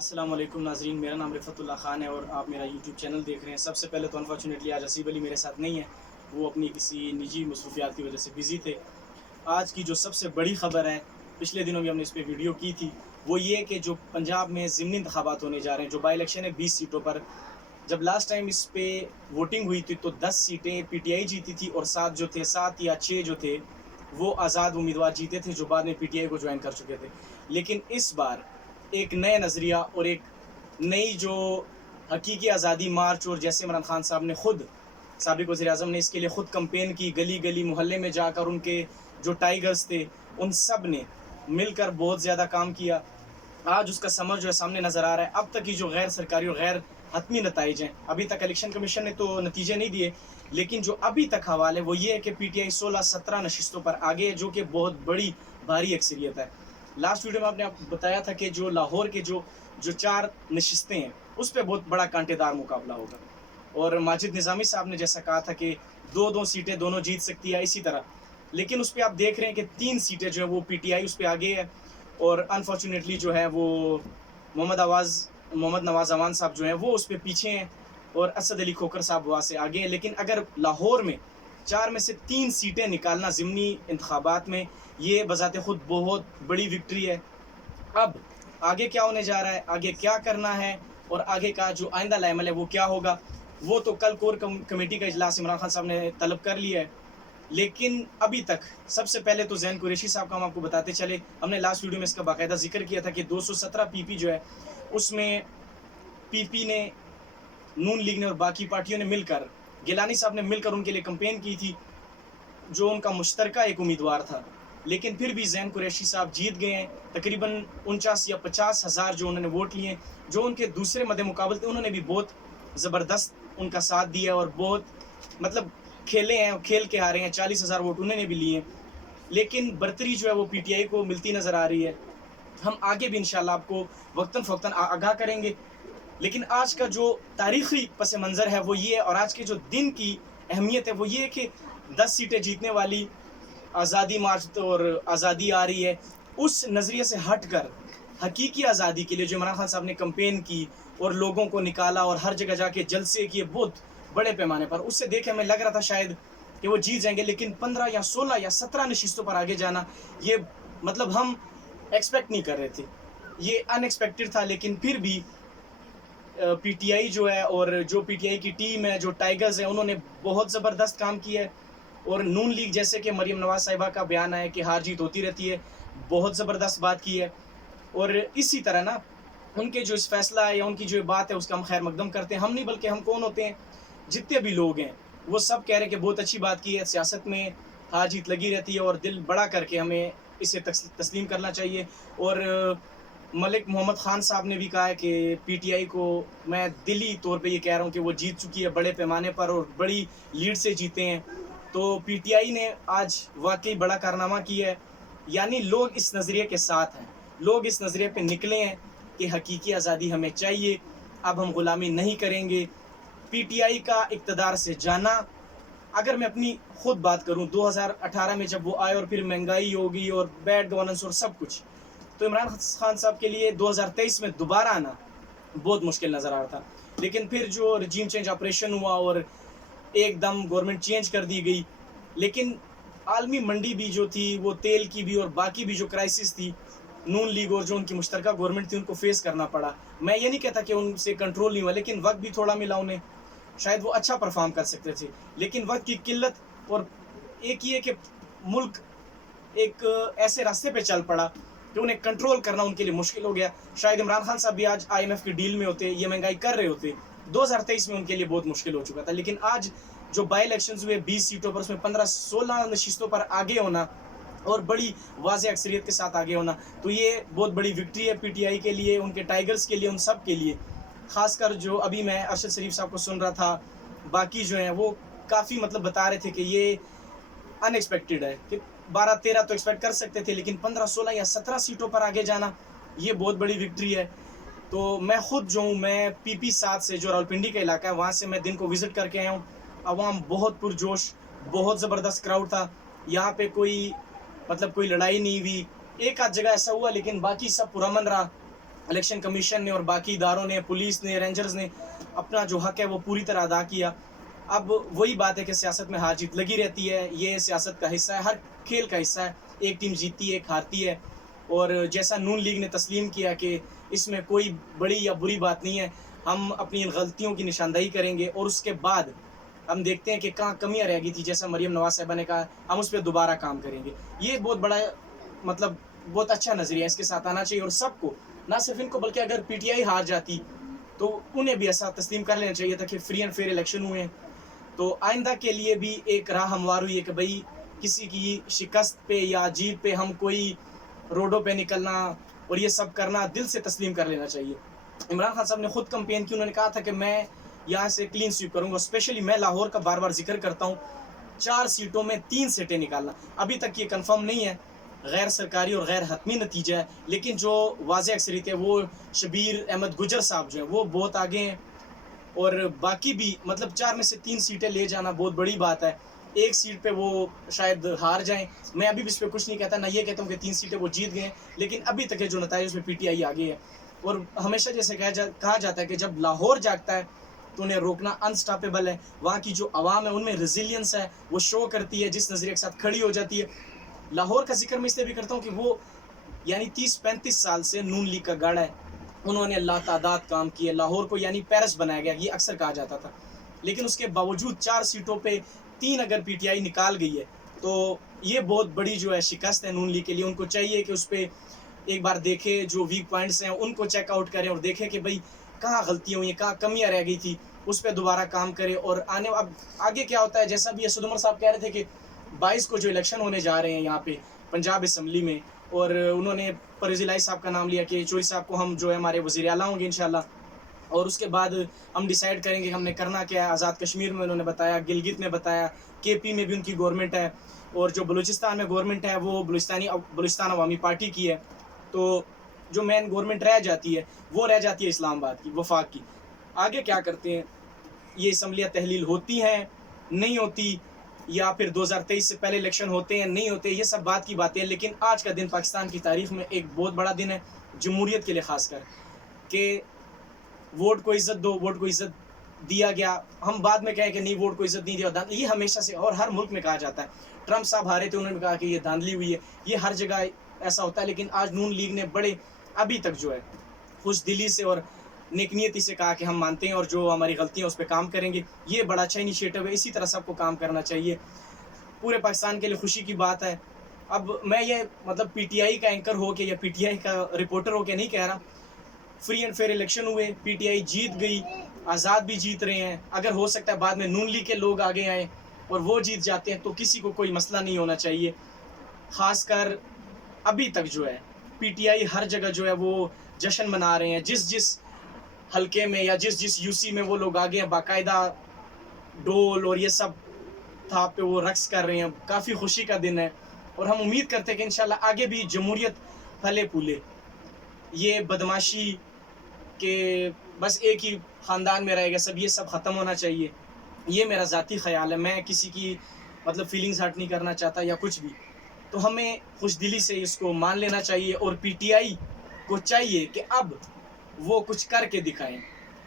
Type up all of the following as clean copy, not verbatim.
अस्सलाम वालेकुम नाज़रीन, मेरा नाम रिफ़तुल्लाह ख़ान है और आप मेरा यूट्यूब चैनल देख रहे हैं। सबसे पहले तो अनफॉर्चुनेटली आज हसीब अली मेरे साथ नहीं है, वो अपनी किसी निजी मसरूफ़ियात की वजह से बिज़ी थे। आज की जो सबसे बड़ी ख़बर है, पिछले दिनों भी हमने इस पे वीडियो की थी, वो ये कि जो पंजाब में ज़िमनी इंतख़ाबात होने जा रहे हैं, जो बाई इलेक्शन है 20 सीटों पर। जब लास्ट टाइम इस पे वोटिंग हुई थी तो 10 सीटें पीटीआई जीती थी और 7 या 6 जो थे वो आज़ाद उम्मीदवार जीते थे, जो बाद में पीटीआई को ज्वाइन कर चुके थे। लेकिन इस बार एक नया नज़रिया और एक नई जो हकीकी आज़ादी मार्च, और जैसे इमरान खान साहब ने खुद, साबिक़ वज़ीर-ए-आज़म ने इसके लिए ख़ुद कैंपेन की, गली गली मोहल्ले में जाकर उनके जो टाइगर्स थे उन सब ने मिलकर बहुत ज़्यादा काम किया। आज उसका समर जो है सामने नज़र आ रहा है। अब तक की जो गैर सरकारी और गैर हतमी नताइज हैं, अभी तक इलेक्शन कमीशन ने तो नतीजे नहीं दिए, लेकिन जो अभी तक हवाल है वो ये है कि पीटीआई 16-17 नशिस्तों पर आगे है, जो कि बहुत बड़ी भारी अक्सरियत है। लास्ट वीडियो में आपने आपको बताया था कि जो लाहौर के जो जो 4 नशिस्तें हैं उस पर बहुत बड़ा कांटेदार मुकाबला होगा, और माजिद निज़ामी साहब ने जैसा कहा था कि 2-2 सीटें दोनों जीत सकती है इसी तरह, लेकिन उस पर आप देख रहे हैं कि 3 सीटें जो है वो पीटीआई उस पर आगे है, और अनफॉर्चुनेटली जो है वो मोहम्मद नवाज़ अमान साहब जो हैं वो उस पर पीछे हैं, और असद अली खोखर साहब वहाँ से आगे हैं। लेकिन अगर लाहौर में 4 में से 3 सीटें निकालना ज़िमनी इंतखाबात में, ये बज़ाते ख़ुद बहुत बड़ी विक्ट्री है। अब आगे क्या होने जा रहा है, आगे क्या करना है, और आगे का जो आइंदा लाइमल है वो क्या होगा, वो तो कल कोर कमेटी का इजलास इमरान खान साहब ने तलब कर लिया है। लेकिन अभी तक सबसे पहले तो ज़ैन कुरैशी साहब का हम आपको बताते चले, हमने लास्ट वीडियो में इसका बाकायदा जिक्र किया था कि 217 पीपी जो है उसमें पीपी ने, नून लीग ने और बाकी पार्टियों ने मिलकर, गिलानी साहब ने मिलकर उनके लिए कैंपेन की थी, जो उनका मुश्तरका एक उम्मीदवार था। लेकिन फिर भी ज़ैन कुरैशी साहब जीत गए हैं। तकरीबन 49 या 50 हज़ार जो उन्होंने वोट लिए। जो उनके दूसरे मद्दे मुकाबले थे उन्होंने भी बहुत ज़बरदस्त उनका साथ दिया और बहुत मतलब खेले हैं, खेल के हारे हैं। 40,000 वोट उन्होंने भी लिए। लेकिन बर्तरी जो है वो पीटीआई को मिलती नज़र आ रही है। हम आगे भी इंशाल्लाह आपको वक्तन फ़वक्तन आगाह करेंगे। लेकिन आज का जो तारीख़ी पस मंज़र है वो ये है, और आज के जो दिन की अहमियत है वो ये है कि 10 सीटें जीतने वाली आज़ादी मार्च और आज़ादी आ रही है। उस नज़रिए से हट कर हकीकी आज़ादी के लिए जो इमरान खान साहब ने कैंपेन की और लोगों को निकाला और हर जगह जाके जलसे किए बहुत बड़े पैमाने पर, उससे देख हमें लग रहा था शायद कि वो जीत जाएंगे। लेकिन 15 या 16 या 17 नशिस्तों पर आगे जाना, ये मतलब हम एक्सपेक्ट नहीं कर रहे थे, ये अनएक्सपेक्टेड था। लेकिन फिर भी पीटीआई जो है और जो पीटीआई की टीम है, जो टाइगर्स हैं, उन्होंने बहुत ज़बरदस्त काम किया है। और नून लीग, जैसे कि मरीम नवाज़ साहिबा का बयान है कि हार जीत होती रहती है, बहुत ज़बरदस्त बात की है। और इसी तरह ना उनके जो इस फैसला है या उनकी जो बात है उसका हम खैर मकदम करते हैं। हम नहीं, बल्कि हम कौन होते हैं, जितने भी लोग हैं वो सब कह रहे हैं कि बहुत अच्छी बात की है। सियासत में हार जीत लगी रहती है और दिल बड़ा करके हमें इसे तस्लीम करना चाहिए। और मलिक मोहम्मद ख़ान साहब ने भी कहा है कि पीटीआई को मैं दिली तौर पे ये कह रहा हूँ कि वो जीत चुकी है बड़े पैमाने पर और बड़ी लीड से जीते हैं। तो पीटीआई ने आज वाकई बड़ा कारनामा किया है। यानी लोग इस नज़रिए के साथ हैं, लोग इस नज़रिए पे निकले हैं कि हकीकी आज़ादी हमें चाहिए, अब हम ग़ुलामी नहीं करेंगे। पीटीआई का इक़्तिदार से जाना, अगर मैं अपनी ख़ुद बात करूं, 2018 में जब वो आए और फिर महंगाई होगी और बैड गवर्नेंस और सब कुछ, तो इमरान खान साहब के लिए 2023 में दोबारा आना बहुत मुश्किल नज़र आ रहा था। लेकिन फिर जो रजीम चेंज ऑपरेशन हुआ और एकदम गवर्नमेंट चेंज कर दी गई। लेकिन आलमी मंडी भी जो थी, वो तेल की भी और बाकी भी जो क्राइसिस थी, नून लीग और जो उनकी मुश्तरका गवर्नमेंट थी उनको फेस करना पड़ा। मैं ये नहीं कहता कि उनसे कंट्रोल नहीं हुआ, लेकिन वक्त भी थोड़ा मिला उन्हें, शायद वो अच्छा परफॉर्म कर सकते थे। लेकिन वक्त की किल्लत और एक ये कि मुल्क एक ऐसे रास्ते पे चल पड़ा कि उन्हें कंट्रोल करना उनके लिए मुश्किल हो गया। शायद इमरान खान साहब भी आज IMF की डील में होते, ये महंगाई कर रहे होते, 2023 में उनके लिए बहुत मुश्किल हो चुका था। लेकिन आज जो बाई इलेक्शंस हुए 20 सीटों पर, उसमें 15-16 नशिस्तों पर आगे होना और बड़ी वाज़ेह अक्सरियत के साथ आगे होना, तो ये बहुत बड़ी विक्ट्री है पीटीआई के लिए, उनके टाइगर्स के लिए, उन सब के लिए। ख़ासकर जो अभी मैं अरशद शरीफ साहब को सुन रहा था, बाकी जो हैं वो काफ़ी मतलब बता रहे थे कि ये अनएक्सपेक्टेड है कि 12-13 तो एक्सपेक्ट कर सकते थे, लेकिन 15-16 या 17 सीटों पर आगे जाना, ये बहुत बड़ी विक्ट्री है। तो मैं ख़ुद जो हूँ, मैं PP 7 से, जो रावलपिंडी का इलाका है, वहाँ से मैं दिन को विज़िट करके आया हूँ। अवाम बहुत पुरजोश, बहुत ज़बरदस्त क्राउड था। यहाँ पे कोई मतलब कोई लड़ाई नहीं हुई, एक आध जगह ऐसा हुआ, लेकिन बाकी सब पुरअमन रहा। इलेक्शन कमीशन ने और बाकी इदारों ने, पुलिस ने, रेंजर्स ने अपना जो हक है वो पूरी तरह अदा किया। अब वही बात है कि सियासत में हार जीत लगी रहती है, ये सियासत का हिस्सा है, हर खेल का हिस्सा है, एक टीम जीतती है, एक हारती है। और जैसा नून लीग ने तस्लीम किया कि इसमें कोई बड़ी या बुरी बात नहीं है, हम अपनी इन गलतियों की निशानदही करेंगे और उसके बाद हम देखते हैं कि कहाँ कमियाँ रह गई थी, जैसा मरियम नवाज साहिबा ने कहा, हम उस पर दोबारा काम करेंगे। ये बहुत बड़ा मतलब बहुत अच्छा नज़रिया इसके साथ आना चाहिए, और सबको, ना सिर्फ इनको बल्कि अगर पीटीआई हार जाती तो उन्हें भी ऐसा तस्लीम कर लेना चाहिए था कि फ्री एंड फेयर इलेक्शन हुए हैं। तो आइंदा के लिए भी एक राह हमवार हुई है कि भाई किसी की शिकस्त पे या जीत पे हम कोई रोडों पे निकलना और ये सब करना दिल से तस्लीम कर लेना चाहिए। इमरान खान साहब ने खुद कंपेन की, उन्होंने कहा था कि मैं यहाँ से क्लीन स्वीप करूँगा। स्पेशली मैं लाहौर का बार बार जिक्र करता हूँ, 4 सीटों में 3 सीटें निकालना। अभी तक ये कंफर्म नहीं है, गैर सरकारी और गैर हतमी नतीजा है, लेकिन जो वाज़ेह अक्सरियत है वो शबीर अहमद गुजर साहब जो हैं वो बहुत आगे हैं, और बाकी भी मतलब 4 में से 3 सीटें ले जाना बहुत बड़ी बात है। एक सीट पे वो शायद हार जाएं, मैं अभी भी इस पर कुछ नहीं कहता, ना ये कहता हूँ कि 3 सीटें वो जीत गए, लेकिन अभी तक के जो नतीजे उसमें पीटीआई आगे है। और हमेशा जैसे कहा जाता है कि जब लाहौर जागता है तो उन्हें रोकना अनस्टॉपेबल है। वहाँ की जो आवाम है उनमें रेजिलियंस है, वो शो करती है, जिस नज़रिए के साथ खड़ी हो जाती है। लाहौर का जिक्र मैं इसलिए भी करता हूँ कि वो यानी 30-35 साल से नून लीग का गढ़ है, उन्होंने लातादाद काम किए, लाहौर को यानी पेरिस बनाया गया, ये अक्सर कहा जाता था। लेकिन उसके बावजूद 4 सीटों पे 3 अगर पीटीआई निकाल गई है तो ये बहुत बड़ी जो है शिकस्त है नून लीग के लिए। उनको चाहिए कि उस पर एक बार देखें, जो वीक पॉइंट्स हैं उनको चेकआउट करें और देखें कि भाई कहाँ गलतियाँ हुई हैं, कहाँ कमियाँ रह गई थी, उस पर दोबारा काम करें। और अब आगे क्या होता है, जैसा भी असद उमर साहब कह रहे थे कि 22 को जो इलेक्शन होने जा रहे हैं यहाँ पे पंजाब असम्बली में, और उन्होंने परवेज़ इलाही साहब का नाम लिया कि चौधरी साहब को हम जो है हमारे वज़ीर आला होंगे इंशाल्लाह, और उसके बाद हम डिसाइड करेंगे कि हमने करना क्या है। आज़ाद कश्मीर में उन्होंने बताया, गिलगित में बताया, केपी में भी उनकी गवर्नमेंट है, और जो बलूचिस्तान में गवर्नमेंट है वो बलूचिस्तान अवामी पार्टी की है। तो जो मेन गवर्नमेंट रह जाती है वो रह जाती है इस्लामाबाद की, वफाक की। आगे क्या करते हैं, ये असम्बलियाँ तहलील होती हैं, नहीं होती, या फिर 2023 से पहले इलेक्शन होते हैं, नहीं होते, ये सब बात की बातें हैं। लेकिन आज का दिन पाकिस्तान की तारीख में एक बहुत बड़ा दिन है, जमहूरियत के लिए ख़ासकर, कि वोट को इज़्ज़त दो, वोट को इज़्ज़त दिया गया। हम बाद में कहें कि नहीं वोट को इज़्ज़त नहीं दिया, ये हमेशा से और हर मुल्क में कहा जाता है। ट्रम्प साहब हारे थे, उन्होंने कहा कि ये धांधली हुई है, ये हर जगह ऐसा होता है। लेकिन आज नून लीग ने बड़े अभी तक जो है खुश दिली से और नेकनीयती से कहा कि हम मानते हैं और जो हमारी गलतियाँ उस पर काम करेंगे। ये बड़ा अच्छा इनिशिएटिव है, इसी तरह सबको काम करना चाहिए, पूरे पाकिस्तान के लिए खुशी की बात है। अब मैं ये मतलब पीटीआई का एंकर हो के या पीटीआई का रिपोर्टर हो के नहीं कह रहा, फ्री एंड फेयर इलेक्शन हुए, पीटीआई जीत गई, आज़ाद भी जीत रहे हैं। अगर हो सकता है बाद में नून लीग के लोग आगे आए और वो जीत जाते हैं तो किसी को कोई मसला नहीं होना चाहिए। ख़ासकर अभी तक जो है पीटीआई हर जगह जो है वो जश्न मना रहे हैं, जिस हलके में या जिस यूसी में वो लोग आगे हैं, बाकायदा डोल और ये सब था पे वो रक्स कर रहे हैं। काफ़ी खुशी का दिन है, और हम उम्मीद करते हैं कि इंशाल्लाह आगे भी जमहूरियत फले फूले। ये बदमाशी के बस एक ही ख़ानदान में रहेगा सब, ये सब ख़त्म होना चाहिए। ये मेरा ज़ाती ख़याल है, मैं किसी की मतलब फीलिंग्स हर्ट नहीं करना चाहता या कुछ भी। तो हमें खुशदिली से इसको मान लेना चाहिए, और पीटीआई को चाहिए कि अब वो कुछ करके दिखाएं।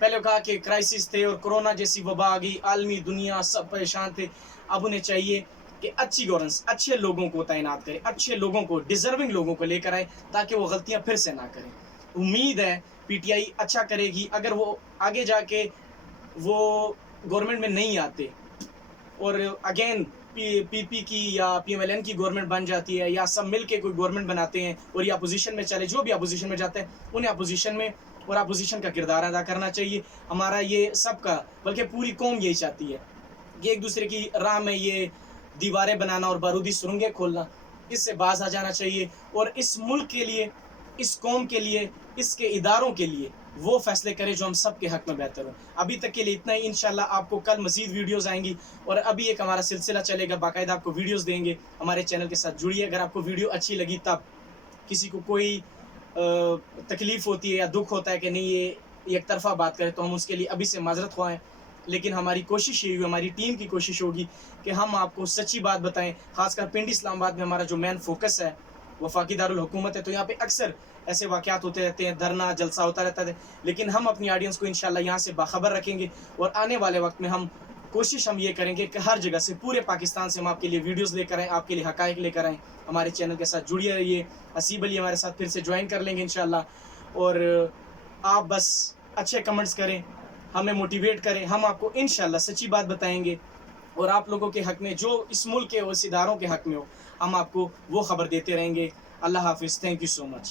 पहले कहा कि क्राइसिस थे और कोरोना जैसी वबा आ गई, आलमी दुनिया सब परेशान थे। अब उन्हें चाहिए कि अच्छी गवर्नेंस, अच्छे लोगों को तैनात करें, अच्छे लोगों को, डिज़र्विंग लोगों को लेकर आए, ताकि वो गलतियां फिर से ना करें। उम्मीद है पीटीआई अच्छा करेगी। अगर वो आगे जाके वो गवर्नमेंट में नहीं आते और अगेन पीपी की या पीएमएलएन की गवर्नमेंट बन जाती है, या सब मिल के कोई गवर्नमेंट बनाते हैं और ये अपोजिशन में चले, जो भी अपोजिशन में जाते हैं उन्हें अपोजिशन में और अपोजिशन का किरदार अदा करना चाहिए। हमारा ये सबका, बल्कि पूरी कौम यही चाहती है कि एक दूसरे की राह में ये दीवारें बनाना और बारूदी सुरंगें खोलना, इससे बाज आ जाना चाहिए। और इस मुल्क के लिए, इस कौम के लिए, इसके इदारों के लिए वो फैसले करें जो हम सब के हक़ में बेहतर हो। अभी तक के लिए इतना ही। इंशाल्लाह आपको कल मज़ीद वीडियोज़ आएंगी, और अभी एक हमारा सिलसिला चलेगा, बाकायदा आपको वीडियोज़ देंगे। हमारे चैनल के साथ जुड़िए। अगर आपको वीडियो अच्छी लगी, तब किसी को कोई तकलीफ़ होती है या दुख होता है कि नहीं ये एक तरफ़ा बात करें, तो हम उसके लिए अभी से माजरत ख्वाह हैं। लेकिन हमारी कोशिश यही, हमारी टीम की कोशिश होगी कि हम आपको सच्ची बात बताएं। ख़ासकर पिंडी इस्लामाबाद में हमारा जो मेन फोकस है वफाकी दारुल हुकूमत है, तो यहाँ पे अक्सर ऐसे वाक़यात होते रहते हैं, धरना जलसा होता रहता है, लेकिन हम अपनी ऑडियंस को इंशाल्लाह यहाँ से बाखबर रखेंगे और आने वाले वक्त में हम कोशिश हम ये करेंगे कि हर जगह से पूरे पाकिस्तान से हम आपके लिए वीडियोस लेकर आएँ, आपके लिए हक़ाइक़ लेकर आएँ। हमारे चैनल के साथ जुड़िए रहिए। हसीब अली हमारे साथ फिर से ज्वाइन कर लेंगे इंशाल्लाह, और आप बस अच्छे कमेंट्स करें, हमें मोटिवेट करें, हम आपको इंशाल्लाह सच्ची बात बताएंगे और आप लोगों के हक़ में जो इस मुल्क के और इदारों के हक़ में हो, हम आपको वो ख़बर देते रहेंगे। अल्लाह हाफ़िज़। Thank you so much.